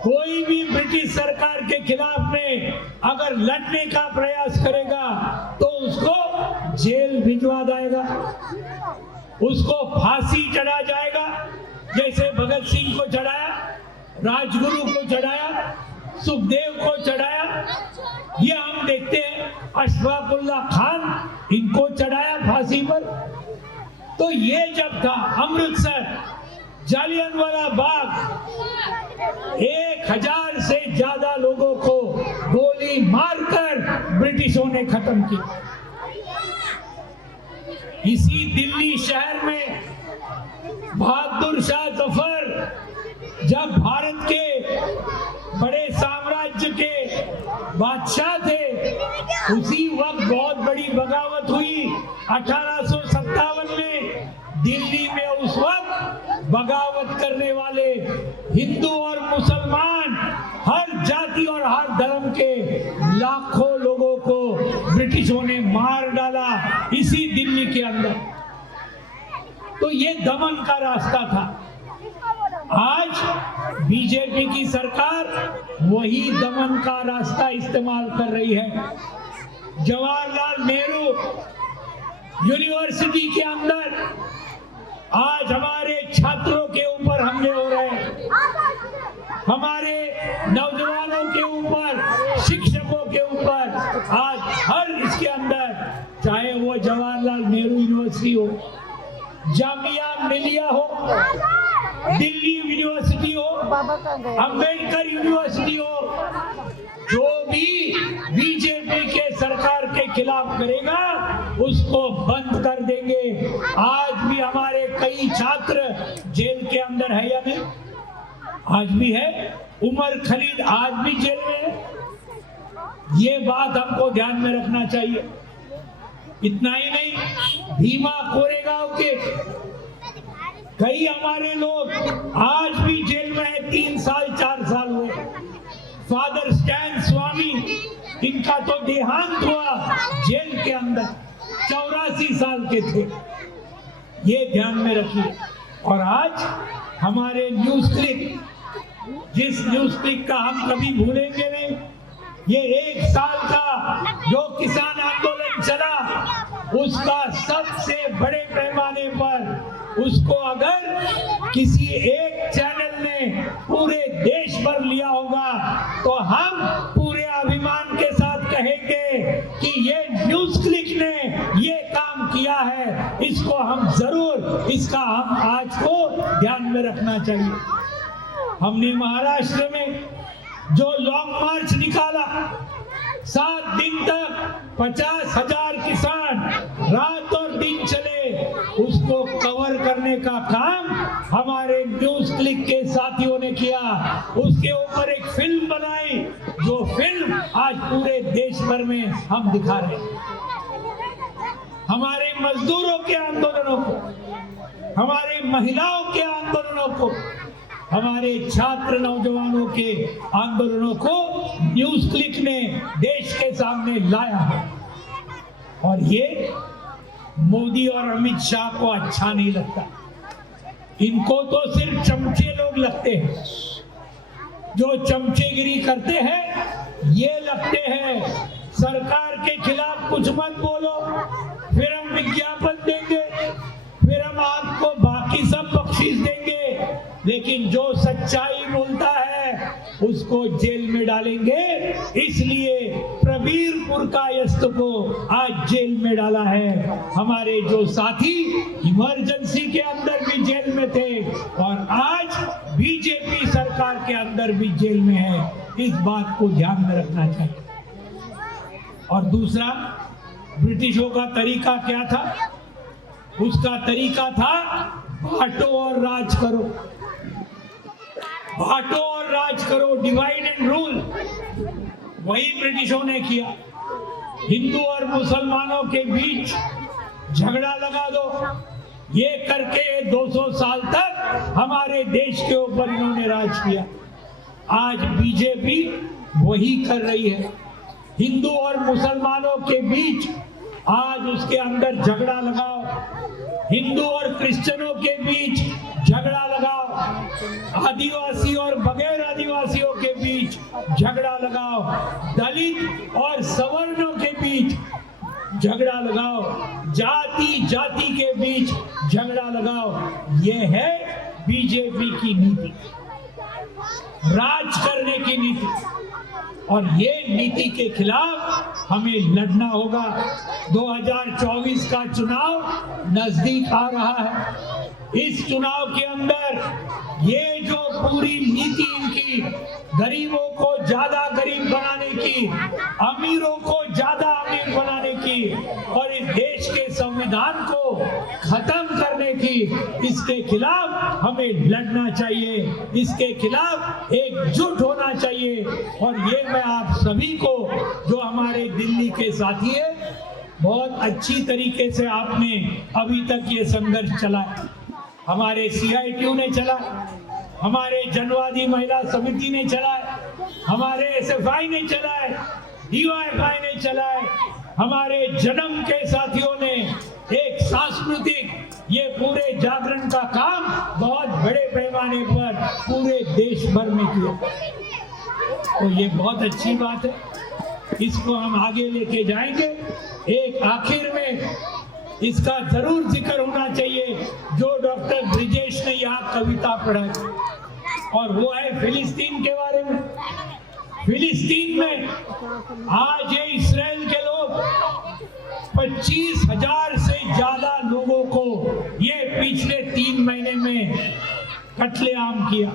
कोई भी ब्रिटिश सरकार के खिलाफ में अगर लड़ने का प्रयास करेगा तो उसको जेल भिजवा देगा, उसको फांसी चढ़ा जाएगा, जैसे भगत सिंह को चढ़ाया, राजगुरु को चढ़ाया, सुखदेव को चढ़ाया। ये हम देखते हैं अशफाकुल्ला खान, इनको चढ़ाया फांसी पर। तो ये जब था अमृतसर, जालियनवाला बाग, 1000 से ज्यादा लोगों को गोली मारकर ब्रिटिशों ने खत्म किया। इसी दिल्ली शहर में बहादुर शाह जफर जब भारत के बड़े साम्राज्य के बादशाह थे, उसी वक्त बहुत बड़ी बगावत हुई 1857 में दिल्ली में। उस वक्त बगावत करने वाले हिंदू और मुसलमान, हर जाति और हर धर्म के लाखों लोगों को ब्रिटिशों ने मार डाला इसी दिल्ली के अंदर। तो ये दमन का रास्ता था। आज बीजेपी की सरकार वही दमन का रास्ता इस्तेमाल कर रही है। जवाहरलाल नेहरू यूनिवर्सिटी के अंदर आज हमारे छात्रों के ऊपर हमले हो रहे हैं, हमारे नौजवानों के ऊपर, शिक्षकों के ऊपर, आज हर इसके अंदर, चाहे वो जवाहरलाल नेहरू यूनिवर्सिटी हो, जामिया मिलिया हो, दिल्ली यूनिवर्सिटी हो, अंबेडकर यूनिवर्सिटी हो, जो भी बीजेपी के सरकार के खिलाफ करेगा उसको बंद कर देंगे। आज भी हमारे कई छात्र जेल के अंदर है या नहीं? आज भी है। उमर खलीद आज भी जेल में है। ये बात हमको ध्यान में रखना चाहिए। इतना ही नहीं, भीमा कोरेगांव के कई हमारे लोग आज भी जेल में है, 3 साल 4 साल हुए। फादर स्टैन स्वामी, इनका तो देहांत हुआ जेल के अंदर, 84 साल के थे। ये ध्यान में रखिए। और आज हमारे न्यूज क्लिक, जिस न्यूज क्लिक का हम कभी भूलेंगे नहीं, ये 1 साल का जो किसान आंदोलन चला, उसका सबसे बड़े पैमाने पर उसको अगर किसी एक चैनल ने पूरे देश भर लिया होगा तो हम पूरे अभिमान के साथ कहेंगे कि ये न्यूज क्लिक ने ये काम किया है। इसको हम जरूर, इसका हम आज को ध्यान में रखना चाहिए। हमने महाराष्ट्र में जो लॉन्ग मार्च निकाला, 7 दिन तक 50,000 किसान रात और दिन चले, उसको कवर करने का काम हमारे न्यूज क्लिक के साथियों ने किया। उसके ऊपर एक फिल्म बनाई, जो फिल्म आज पूरे देश भर में हम दिखा रहे हैं। हमारे मजदूरों के आंदोलनों को, हमारे महिलाओं के आंदोलनों को, हमारे छात्र नौजवानों के आंदोलनों को न्यूज क्लिक ने देश के सामने लाया है। और ये मोदी और अमित शाह को अच्छा नहीं लगता। इनको तो सिर्फ चमचे लोग लगते हैं, जो चमचेगिरी करते हैं। ये लगते हैं सरकार के खिलाफ कुछ मत बोलो, फिर हम विज्ञापन देंगे, फिर हम आपको बाकी सब बख्शीश देंगे, लेकिन जो सच्चाई बोलता है उसको जेल में डालेंगे। इसलिए प्रबीर पुरकायस्थ को आज जेल में डाला है। हमारे जो साथी इमरजेंसी के अंदर भी जेल में थे और आज बीजेपी सरकार के अंदर भी जेल में है, इस बात को ध्यान में रखना चाहिए। और दूसरा, ब्रिटिशों का तरीका क्या था? उसका तरीका था बांटो और राज करो, बांटो और राज करो, डिवाइड एंड रूल। वही ब्रिटिशों ने किया। हिंदू और मुसलमानों के बीच झगड़ा लगा दो, ये करके 200 साल तक हमारे देश के ऊपर इन्होंने राज किया। आज बीजेपी वही कर रही है। हिंदू और मुसलमानों के बीच आज उसके अंदर झगड़ा लगाओ, हिंदू और क्रिश्चियनों के बीच झगड़ा लगाओ, आदिवासी और बगैर आदिवासियों के बीच झगड़ा लगाओ, दलित और सवर्णों के बीच झगड़ा लगाओ, जाति जाति के बीच झगड़ा लगाओ। ये है बीजेपी की नीति, राज करने की नीति। और ये नीति के खिलाफ हमें लड़ना होगा। 2024 का चुनाव नजदीक आ रहा है। इस चुनाव के अंदर ये जो पूरी नीति इनकी, गरीबों को ज्यादा गरीब बनाने की, अमीरों को ज्यादा अमीर बनाने की और इस देश के संविधान को खत्म करने की, इसके खिलाफ हमें लड़ना चाहिए, इसके खिलाफ एकजुट होना चाहिए। और ये मैं आप सभी को, जो हमारे दिल्ली के साथी है, बहुत अच्छी तरीके से आपने अभी तक ये संघर्ष चलाया। हमारे CITU ने चला, हमारे जनवादी महिला समिति ने चलाए, हमारे SFI ने चलाए, DYFI ने चलाए, हमारे जन्म के साथियों ने एक सांस्कृतिक ये पूरे जागरण का काम बहुत बड़े पैमाने पर पूरे देश भर में किया। तो ये बहुत अच्छी बात है, इसको हम आगे लेके जाएंगे। एक आखिर में इसका जरूर जिक्र होना चाहिए जो डॉक्टर ब्रिजेश ने यहाँ कविता पढ़ाई, और वो है फिलिस्तीन के बारे में। फिलिस्तीन में आज ये इस्राएल के लोग 25,000 से ज्यादा लोगों को ये पिछले 3 महीने में कत्लेआम किया।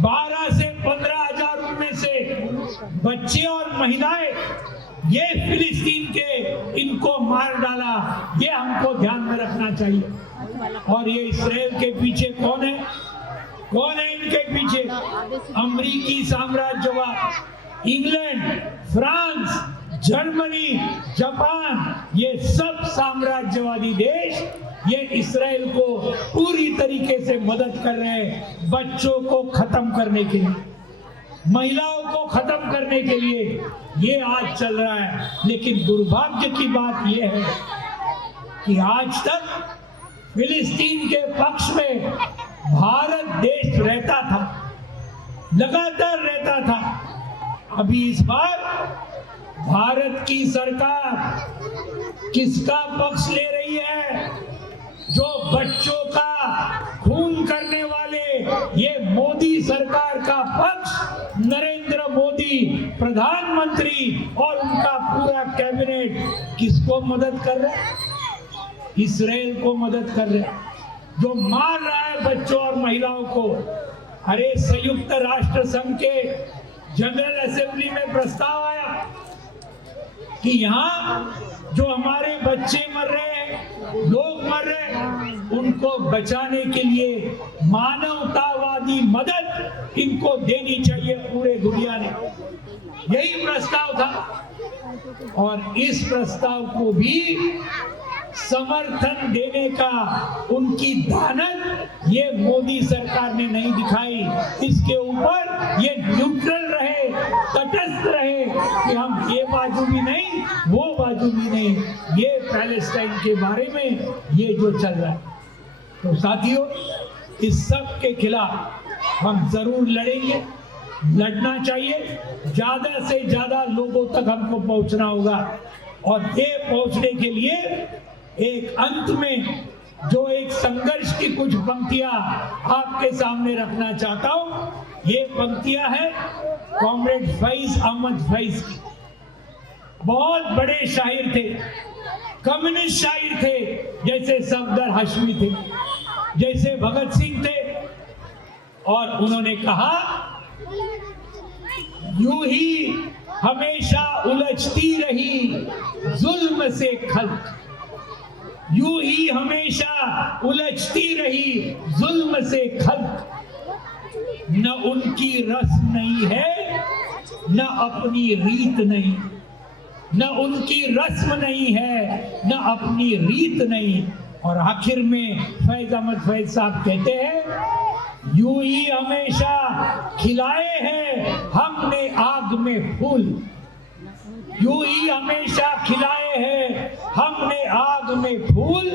12 से 15,000 उनमें से बच्चे और महिलाएं ये फिलिस्तीन के इनको मार डाला। ये हमको ध्यान में रखना चाहिए। और ये इस्राएल के पीछे कौन है? कौन है इनके पीछे? अमेरिकी साम्राज्यवाद, इंग्लैंड, फ्रांस, जर्मनी, जापान, ये सब साम्राज्यवादी देश ये इस्राएल को पूरी तरीके से मदद कर रहे हैं बच्चों को खत्म करने के लिए, महिलाओं को खत्म करने के लिए। ये आज चल रहा है। लेकिन दुर्भाग्य की बात यह है कि आज तक फिलिस्तीन के पक्ष में भारत देश रहता था, लगातार रहता था। अभी इस बार भारत की सरकार किसका पक्ष ले रही है? जो बच्चों का खून करने वाले ये मोदी सरकार का पक्ष, नरेंद्र मोदी प्रधानमंत्री और उनका पूरा कैबिनेट किसको मदद कर रहे हैं? इस्राएल को मदद कर रहे हैं, जो मार रहा है बच्चों और महिलाओं को। अरे संयुक्त राष्ट्र संघ के जनरल असेंबली में प्रस्ताव आया कि यहाँ जो हमारे बच्चे मर रहे हैं, लोग मर रहे हैं, उनको बचाने के लिए मानवतावादी मदद इनको देनी चाहिए पूरे दुनिया ने। यही प्रस्ताव था। और इस प्रस्ताव को भी समर्थन देने का उनकी दानत ये मोदी सरकार ने नहीं दिखाई। इसके ऊपर ये न्यूट्रल रहे, तटस्थ रहे कि हम ये बाजू भी नहीं, वो बाजू भी नहीं। ये पैलेस्टाइन के बारे में ये जो चल रहा है, तो साथियों, इस सब के खिलाफ हम जरूर लड़ेंगे, लड़ना चाहिए। ज्यादा से ज्यादा लोगों तक हमको पहुंचना होगा। और ये पहुंचने के लिए एक अंत में जो एक संघर्ष की कुछ पंक्तियां आपके सामने रखना चाहता हूं। ये पंक्तियां हैं कॉमरेड फैज अहमद फैज की। बहुत बड़े शायर थे, कम्युनिस्ट शायर थे, जैसे सफदर हाशमी थे, जैसे भगत सिंह थे। और उन्होंने कहा, यूं ही हमेशा उलझती रही जुल्म से खल्क, यूं ही हमेशा उलझती रही जुल्म से खल्क। न उनकी रस्म नहीं है, न अपनी रीत नहीं, न उनकी रस्म नहीं है, न अपनी रीत नहीं। और आखिर में फैज अहमद फैज साहब कहते हैं, यूं ही हमेशा खिलाए हैं हमने आग में फूल, यूं ही हमेशा खिलाए हैं हमने आग में फूल।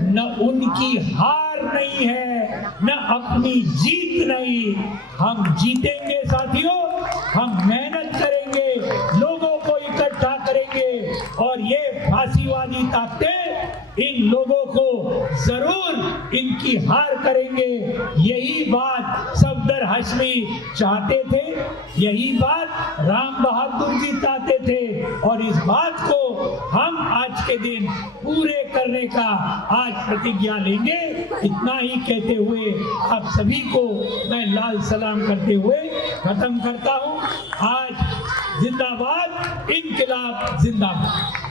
न उनकी हार नहीं है, न अपनी जीत नहीं। हम जीतेंगे साथियों, हम मेहनत करेंगे, लोगों को इकट्ठा करेंगे, और ये फांसीवादी ताकतें इन लोगों को जरूर इनकी हार करेंगे। यही बात सफदर हाशमी चाहते थे, यही बात राम बहादुर जी चाहते थे, और इस बात को हम आज के दिन पूरे करने का आज प्रतिज्ञा लेंगे। इतना ही कहते हुए आप सभी को मैं लाल सलाम करते हुए खत्म करता हूं। आज जिंदाबाद, इनकलाब जिंदाबाद।